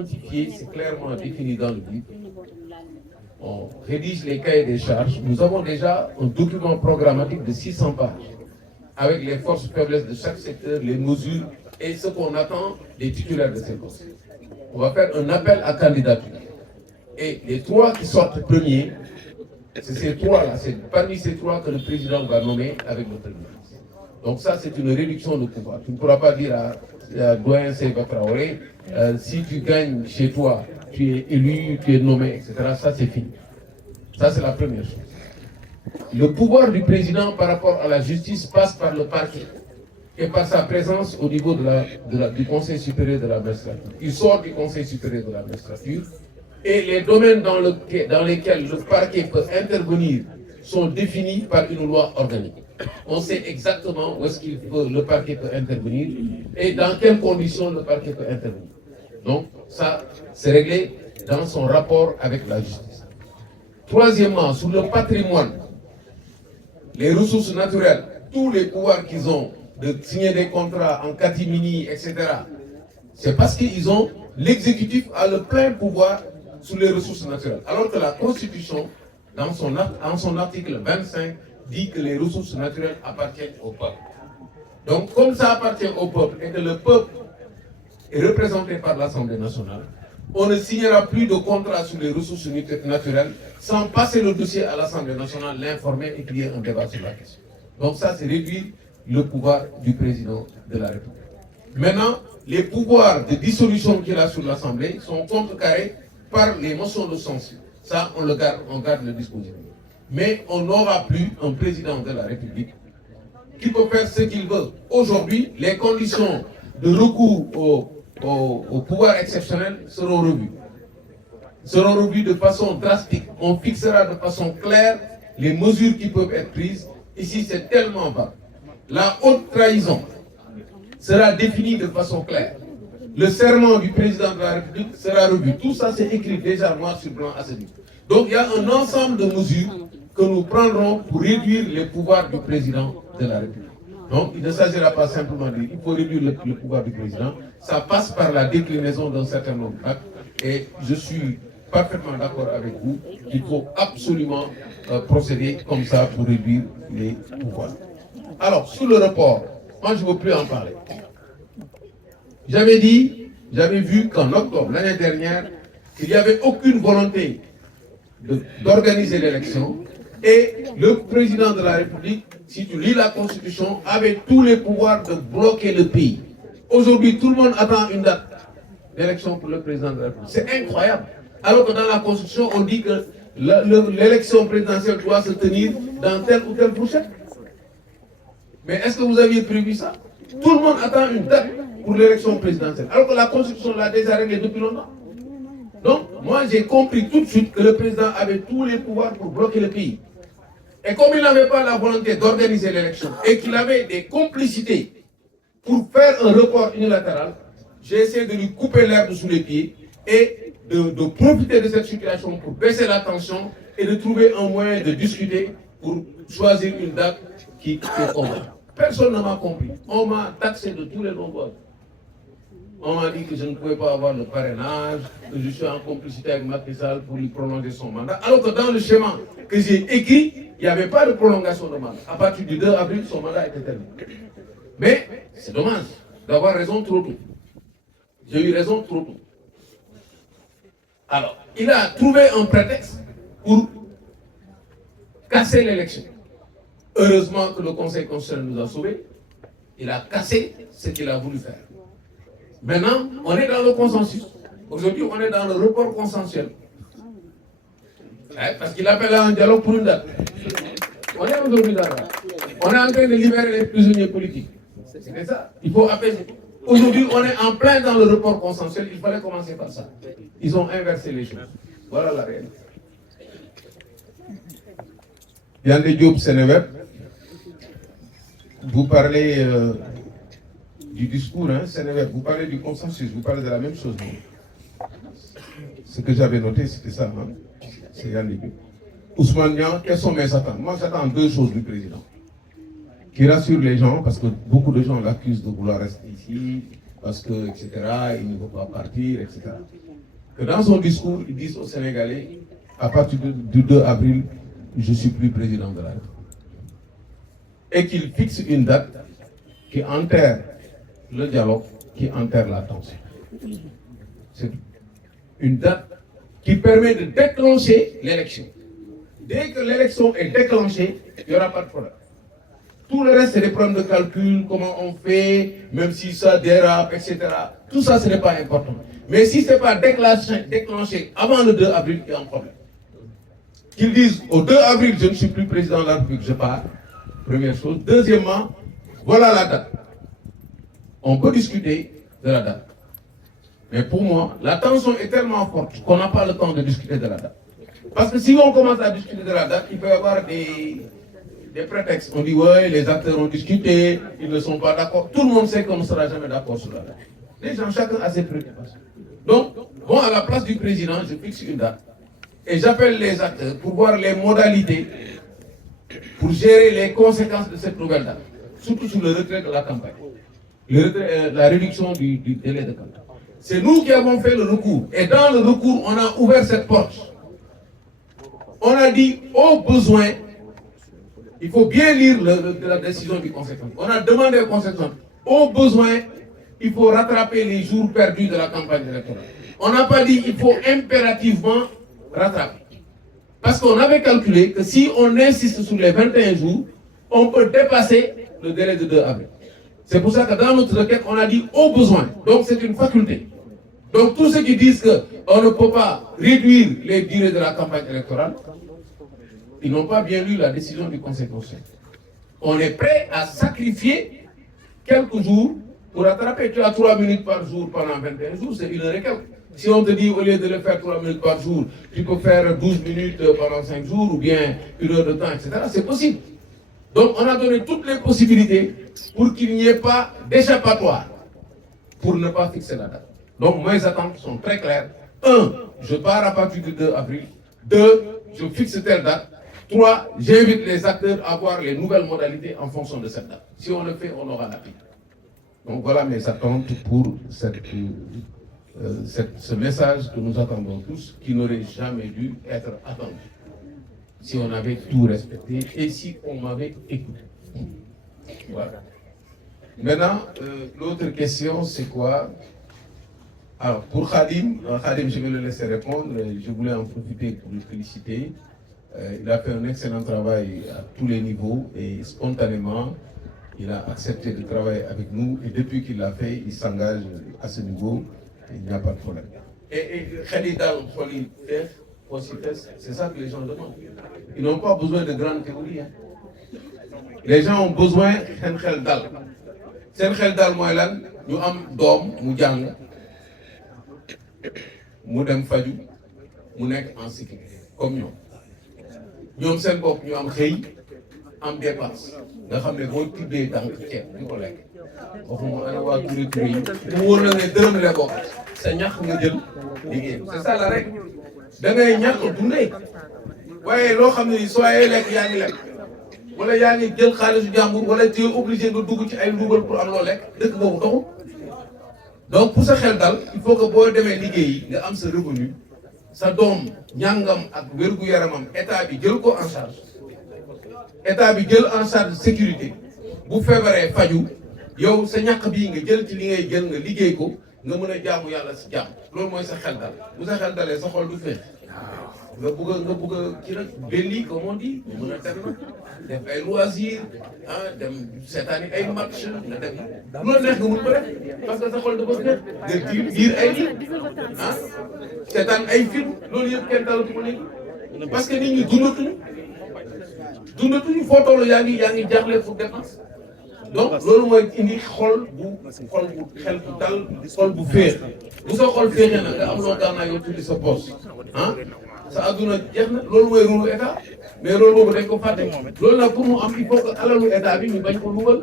identifié, c'est clairement défini dans le livre. On rédige les cahiers des charges. Nous avons déjà un document programmatique de 600 pages avec les forces faiblesses de chaque secteur, les mesures et ce qu'on attend des titulaires de ces postes. On va faire un appel à candidature. Et les 3 qui sortent premiers, c'est ces 3-là, c'est parmi ces 3 que le président va nommer avec le Premier ministre. Donc ça, c'est une réduction de pouvoir. Tu ne pourras pas dire à Doyen Seyba Traoré, si tu gagnes chez toi, tu es élu, tu es nommé, etc. Ça, c'est fini. Ça, c'est la première chose. Le pouvoir du président par rapport à la justice passe par le parquet et par sa présence au niveau du Conseil supérieur de la magistrature. Il sort du Conseil supérieur de la magistrature et les domaines dans lesquels le parquet peut intervenir sont définis par une loi organique. On sait exactement où est-ce le parquet peut intervenir et dans quelles conditions le parquet peut intervenir. Donc ça, c'est réglé dans son rapport avec la justice. Troisièmement, sur le patrimoine, les ressources naturelles, tous les pouvoirs qu'ils ont de signer des contrats en catimini, etc., c'est parce qu'ils ont, l'exécutif a le plein pouvoir sur les ressources naturelles. Alors que la Constitution, dans son article 25, dit que les ressources naturelles appartiennent au peuple. Donc, comme ça appartient au peuple et que le peuple est représenté par l'Assemblée nationale, on ne signera plus de contrat sur les ressources naturelles sans passer le dossier à l'Assemblée nationale, l'informer et qu'il y ait un débat sur la question. Donc ça, c'est réduire le pouvoir du président de la République. Maintenant, les pouvoirs de dissolution qu'il a sur l'Assemblée sont contrecarrés par les motions de censure. Ça, on garde le dispositif. Mais on n'aura plus un président de la République qui peut faire ce qu'il veut. Aujourd'hui, les conditions de recours au pouvoir exceptionnel seront revues. Seront revues de façon drastique. On fixera de façon claire les mesures qui peuvent être prises. Ici, c'est tellement bas. La haute trahison sera définie de façon claire. Le serment du président de la République sera revu. Tout ça, c'est écrit déjà noir sur blanc à ce niveau. Donc, il y a un ensemble de mesures que nous prendrons pour réduire les pouvoirs du président de la République. Donc, il ne s'agira pas simplement de dire qu'il faut réduire le pouvoir du président. Ça passe par la déclinaison d'un certain nombre d'actes. Et je suis parfaitement d'accord avec vous qu'il faut absolument procéder comme ça pour réduire les pouvoirs. Alors, sur le report, moi je ne veux plus en parler. J'avais vu qu'en octobre, l'année dernière, il n'y avait aucune volonté d'organiser l'élection et le président de la République, si tu lis la Constitution, avait tous les pouvoirs de bloquer le pays. Aujourd'hui, tout le monde attend une date d'élection pour le président de la République. C'est incroyable. Alors que dans la Constitution, on dit que l'élection présidentielle doit se tenir dans telle ou telle fourchette. Mais est-ce que vous aviez prévu ça? Tout le monde attend une date pour l'élection présidentielle. Alors que la Constitution l'a déjà réglé depuis longtemps. Donc, moi j'ai compris tout de suite que le président avait tous les pouvoirs pour bloquer le pays. Et comme il n'avait pas la volonté d'organiser l'élection et qu'il avait des complicités pour faire un report unilatéral, j'ai essayé de lui couper l'herbe sous les pieds et de profiter de cette situation pour baisser la tension et de trouver un moyen de discuter pour choisir une date qui est commune. Personne ne m'a compris. On m'a taxé de tous les noms. On m'a dit que je ne pouvais pas avoir le parrainage, que je suis en complicité avec Macky Sall pour lui prolonger son mandat. Alors que dans le schéma que j'ai écrit, il n'y avait pas de prolongation de mandat. À partir du 2 avril, son mandat était terminé. Mais c'est dommage d'avoir raison trop tôt. J'ai eu raison trop tôt. Alors, il a trouvé un prétexte pour casser l'élection. Heureusement que le Conseil constitutionnel nous a sauvés. Il a cassé ce qu'il a voulu faire. Maintenant, on est dans le consensus. Aujourd'hui, on est dans le report consensuel. Parce qu'il appelle à un dialogue pour une date. On est aujourd'hui là. On est en train de libérer les prisonniers politiques. C'est ça. Il faut apaiser. Aujourd'hui, on est en plein dans le report consensuel. Il fallait commencer par ça. Ils ont inversé les choses. Voilà la réalité. Yann Diop Seneweb, vous parlez du discours, hein, Seneweb, vous parlez du consensus, vous parlez de la même chose. Ce que j'avais noté, c'était ça. Hein? C'est Yann Diop. Ousmane Niang, quelles sont mes attentes? Moi, j'attends deux choses du président. Qui rassure les gens, parce que beaucoup de gens l'accusent de vouloir rester ici, parce que, etc., il ne veut pas partir, etc. que dans son discours, ils disent aux Sénégalais, à partir du 2 avril, je ne suis plus président de la République. Et qu'il fixe une date qui enterre le dialogue, qui enterre la tension. C'est une date qui permet de déclencher l'élection. Dès que l'élection est déclenchée, il n'y aura pas de problème. Tout le reste, c'est des problèmes de calcul, comment on fait, même si ça dérape, etc. Tout ça, ce n'est pas important. Mais si ce n'est pas déclenché avant le 2 avril, il y a un problème. Qu'ils disent au 2 avril, je ne suis plus président de la République, je pars. Première chose. Deuxièmement, voilà la date. On peut discuter de la date. Mais pour moi, la tension est tellement forte qu'on n'a pas le temps de discuter de la date. Parce que si on commence à discuter de la date, il peut y avoir des prétextes. On dit, ouais, les acteurs ont discuté, ils ne sont pas d'accord. Tout le monde sait qu'on ne sera jamais d'accord sur la date. Les gens, chacun a ses préoccupations. Donc, bon, à la place du président, je fixe une date. Et j'appelle les acteurs pour voir les modalités, pour gérer les conséquences de cette nouvelle date. Surtout sur le retrait de la campagne. La réduction du délai de campagne. C'est nous qui avons fait le recours. Et dans le recours, on a ouvert cette porte. On a dit, au besoin, il faut bien lire la décision du Conseil constitutionnel. On a demandé au Conseil constitutionnel, au besoin, il faut rattraper les jours perdus de la campagne électorale. On n'a pas dit, il faut impérativement rattraper. Parce qu'on avait calculé que si on insiste sur les 21 jours, on peut dépasser le délai de 2 avril. C'est pour ça que dans notre requête, on a dit au besoin. Donc c'est une faculté. Donc tous ceux qui disent qu'on ne peut pas réduire les durées de la campagne électorale, ils n'ont pas bien lu la décision du Conseil constitutionnel. On est prêt à sacrifier quelques jours pour rattraper. Tu as 3 minutes par jour pendant 21 jours, c'est 1 heure et quelques. Si on te dit au lieu de le faire 3 minutes par jour, tu peux faire 12 minutes pendant 5 jours ou bien 1 heure de temps, etc., c'est possible. Donc on a donné toutes les possibilités pour qu'il n'y ait pas d'échappatoire pour ne pas fixer la date. Donc mes attentes sont très claires. 1, je pars à partir du 2 avril. 2, je fixe telle date. 3, j'invite les acteurs à voir les nouvelles modalités en fonction de cette date. Si on le fait, on aura la paix. Donc voilà mes attentes pour ce message que nous attendons tous, qui n'aurait jamais dû être attendu. Si on avait tout respecté et si on m'avait écouté. Voilà. Maintenant, l'autre question, c'est quoi? Alors, pour Khadim, je vais le laisser répondre. Je voulais en profiter pour le féliciter. Il a fait un excellent travail à tous les niveaux et spontanément, il a accepté de travailler avec nous et depuis qu'il l'a fait, il s'engage à ce niveau et il n'y a pas de problème. Et Khalidal, c'est ça que les gens demandent. Ils n'ont pas besoin de grandes théories. Hein. Les gens ont besoin d'un Khalidal. C'est un Khalidal, moi, là, nous avons d'hommes, nous avons mu dem faju mu nekk en sécurité comme ñoom seen bopp ñu am xëy am dépense nga xam ne boo tuddee tànk ceeb di ko lekk waxuma ana waa Touré yi mu wóor na ne dërëm le ko sa ñax nga jël liggéey c'est ça la rek da ngay ñàkk dundee waaye loo xam ne ni soo lekk yaa ngi lekk wala yaa ngi jël xaalisu jàmbur wala tu es obligé nga dugg ci ay luubal pour am loo lekk dëkk boobu doxul. Donc pour ce xel dal il faut que boo demee liggéeyi nga am sa revenu sa doom ñàngam ak wér-gu-yaramam état bi jël ko en charge état bi jël en charge sécurité bu feebaree faju yow sa ñàkk bii nga jël ci li ngay jël nga liggéey ko nga mën a jaamu yàlla si jàmm loolu mooy sa xel dal bu sa xel dalee sa xol du feex nga bugg a ci nag belli comme on dit nga mën a dem def ay loisir dem seetaani ay match nga dem lu la neex nga mun ko def parce que sa xol dafa feex nga biir ay lii seetaan ay film loolu yëpp kenn talatu ko léegi parce que nit ñi dundatuñu foo toll yaa ngi jaaxle pour dépense donc loolu mooy indi xel bu dal xol bu féex bu sa xol féexee nag nga am loo gànnaaw yow tuddi sa poche sa adduna jeex na loolu mooy rôle état mais rôle boobu dañ ko fàtte loolu nag pour mu am il faut que alalu état bi ñu bañ ko lugal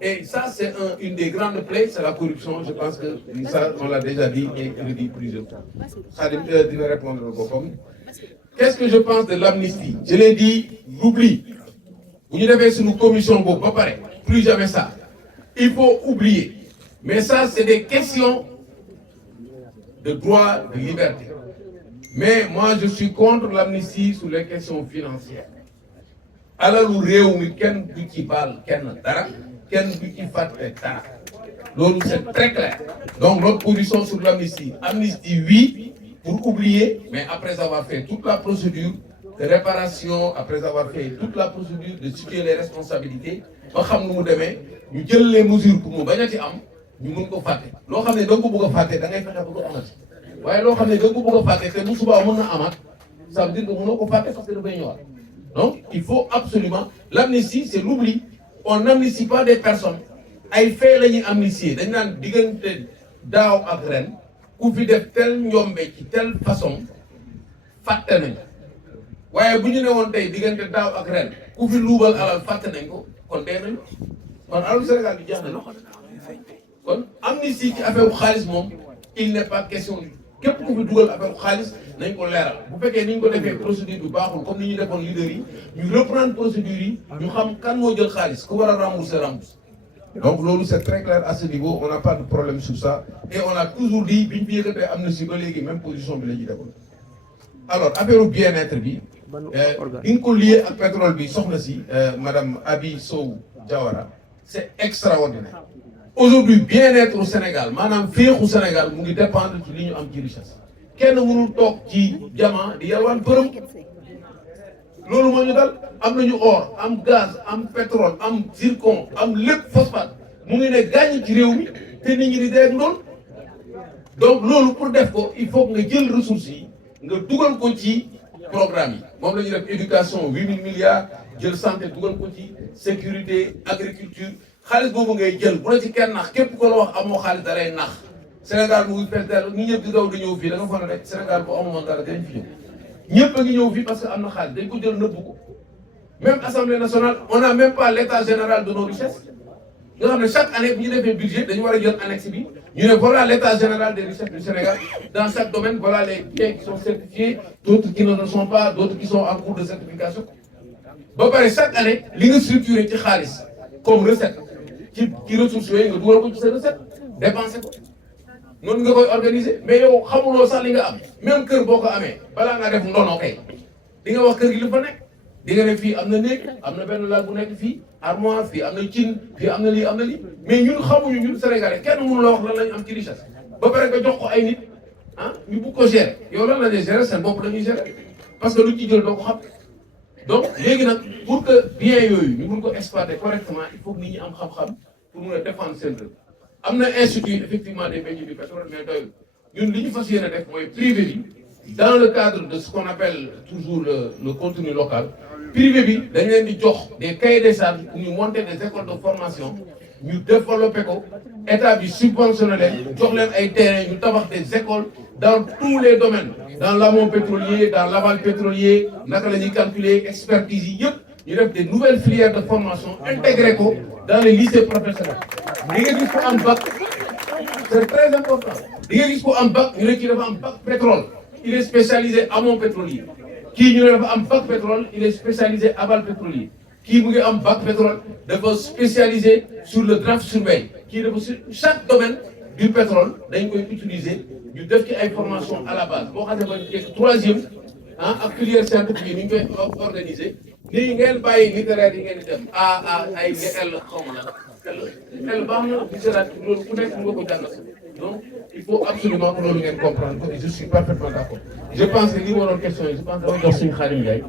et ça c'est une des grandes plaies c'est la corruption je pense que ça on l'a déjà dit et redit plusieurs fois Khadim dina répondre boppam. Qu'est-ce que je pense de l'amnistie? Je l'ai dit, l'oubli. Vous n'y avez sur une commission, pas pareil. Plus jamais ça. Il faut oublier. Mais ça, c'est des questions de droits, de liberté. Mais moi, je suis contre l'amnistie sur les questions financières. alalu réew mi kenn du ci baal kenn dara kenn du ci fàtte dara loolu c'est très clair. Donc notre position sur l'amnistie, amnistie oui pour oublier, mais après avoir fait toute la procédure de réparation, après avoir fait toute la procédure de situer les responsabilités ba xam nu mu demee ñu jël les mesures pour mu bañ a ci am ñu mën ko fàtte. loo xam ne da nga ko bëgg a fàtte da ngay fexe ba du amati waaye loo xam ne da nga ko bëgg a fàtte te bu subaa mën na amaat ça veut dire que mënoo ko fàtte parce que dafay ñëwaat. Donc, il faut absolument... L'amnistie, c'est l'oubli. On n'amnistie pas des personnes. Ay fait la ñuy amnistier dañ naan diggante daaw ak ren ku fi def tel njombe ci telle façon fàtte nañ waaye bu ñu ne woon tey diggante daaw ak ren ku fi luubal alal fàtte nañ ko kon dee nañ kon alal Sénégal bi jeex na kon amnistie ci affaire xaalis moom il n'est pas question képp ku fi dugal affaire xaalis nañ ko leeral bu fekkee ni ñu ko defee procédure bi baaxul comme ni ñu defoon leader yi ñu reprendre procédure yi ñu xam kan moo jël xaalis ku war a rembourser. Donc loolu c'est très clair à ce niveau, on n'a pas de problème sur ça et on a toujours dit bi ñu fi yëkkatee amnistie ba léegi même position bi la ñuy defoon. Alors affaire u bien-être bi di nga ko lié ak pétrole bi soxna si madame Abi Sow Diawara c'est extraordinaire. Aujourd'hui bien-être au Sénégal maanaam féexu Sénégal mu ngi dépendre ci li ñu am ci richesse kenn mënul toog ci jama di yalwaan përëm loolu moo ñu dal am nañu or am gaz am pétrole am zircon am lépp phosphate mu ngi ne gàññ ci réew mi te nit ñi di dee ak loolu donc loolu pour def ko il faut nga jël ressources yi nga dugal ko ci programme yi moom la ñuy def éducation 8000 milliards jël santé dugal ko ci sécurité agriculture xaalis boobu ngay jël bu la ci kenn nax képp ko la wax amoo xaalis da lay nax Sénégal mu ngi fees dell ñi ñëpp di daw di ñëw fii da nga foog ne rek Sénégal bu amoon dara dañ fi ñëw ñëpp a ngi ñëw fii parce que am na xaalis dañ ko jël nëbbu ko même Assemblée nationale on n'a même pas l'état général de nos richesses nga xam ne chaque année bu ñu defee budget dañu war a jël annexe bi ñu ne voilà l'état général des richesses du Sénégal dans chaque domaine voilà les biens qui sont certifiés d'autres qui ne le sont pas d'autres qui sont en cours de certification ba pare chaque année li nga structuré ci xaalis comme recette ci ressources yooyu nga dugal ko ci sa recette dépensé ko noonu nga koy organiser mais yow xamuloo sax li nga am même kër boo ko amee balaa nga def ndono kay di nga wax kër gi li fa nekk di nga ne fii am na néeg am na benn lal bu nekk fii armoire fii am na cin fii am na lii am na lii mais ñun xamuñu ñun Sénégalais kenn mënu la wax lan lañ am ci richesse ba pare nga jox ko ay nit ah ñu bugg ko gérer yow lan la ñuy gérer seen bopp la ñuy gérer parce que lu ci jël doo ko xam donc léegi nag pour que bien yooyu ñu mun ko exploiter correctement il faut que nit ñi am xam-xam pour mun a défendre seen réew am na institut effectivement des métiers du pétrole mais doyul ñun li ñu fas yéene def mooy privé bi dans le cadre de ce qu'on appelle toujours le contenu local privé bi dañ leen di jox des cahiers des charges pour ñu monter des écoles de formation ñu développer ko état bi subventionné leen jox leen ay terrain ñu tabax des écoles dans tous les domaines dans l'amont pétrolier dans l'aval pétrolier naka la ñuy calculer expertise yi yëpp ñu def des nouvelles filières de formation intégré ko dans les lycées professionnels di nga gis ko am bac c'est très important di nga gis ko am bac ñu ne kii dafa am bac pétrole il est spécialisé amont pétrolier kii ñu ne dafa am bac pétrole il est spécialisé aval pétrolier kii mu ngi am bac pétrole dafa spécialisé sur le draft surveille kii dafa sur chaque domaine du pétrole dañ koy utiliser ñu def ci ay formation à la base boo xam ne ba nekk troisième ah ak filière scientifique yi ni ñu koy organiser nii ngeen bàyyi littéraire yi ngeen di def ay L xaw ma la L baax na di seetaat loolu ku nekk nga ko jàngal donc il faut absolument que loolu ngeen comprendre ko et je suis parfaitement d'accord je pense que li waroon question yi je pense que dama jox suñu Xaadim Njaay